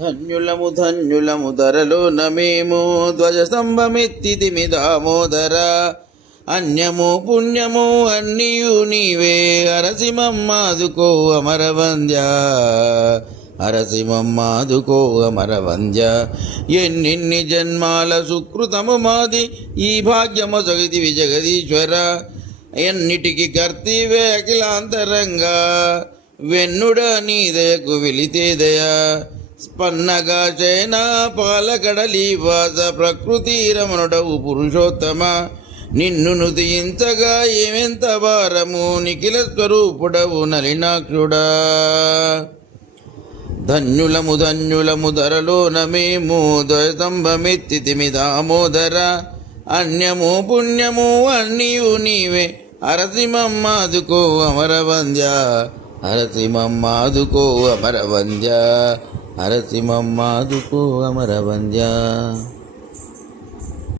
ధన్యులము ధన్యులము ధరలోన మేము ధ్వజస్తంభమెత్తితిమి దామోదర. అన్యము పుణ్యము అన్నియు నీవే అరసిమమ్మాదుకో అమరవంద్య. అరసిమమ్మాదుకో అమరవంద్య. ఎన్నిన్ని జన్మాల సుకృతము మాది ఈ భాగ్యము జగతివి జగదీశ్వర. ఎన్నిటికి కర్తీవే అఖిలాంతరంగా వెన్నుడ నీ దయకు వెలితే దయా. స్పన్నగా చైనా పాలకడలి వాస ప్రకృతి రమణుడవు పురుషోత్తమ. నిన్ను నుతించగా ఏమెంత భారము నిఖిల స్వరూపుడవు నలినాక్షుడా. ధన్యులము ధన్యులము ధరలోన మేము ధ్వజస్తంభమెత్తితిమి దామోదర. అన్యము పుణ్యము అన్నియు నీవే అరసిమమ్మాదుకో అమరవంద్య. అరసిమమ్మాదుకో అమరవంద్య. అరసిమమ్మాదుకో అమరవంద్య.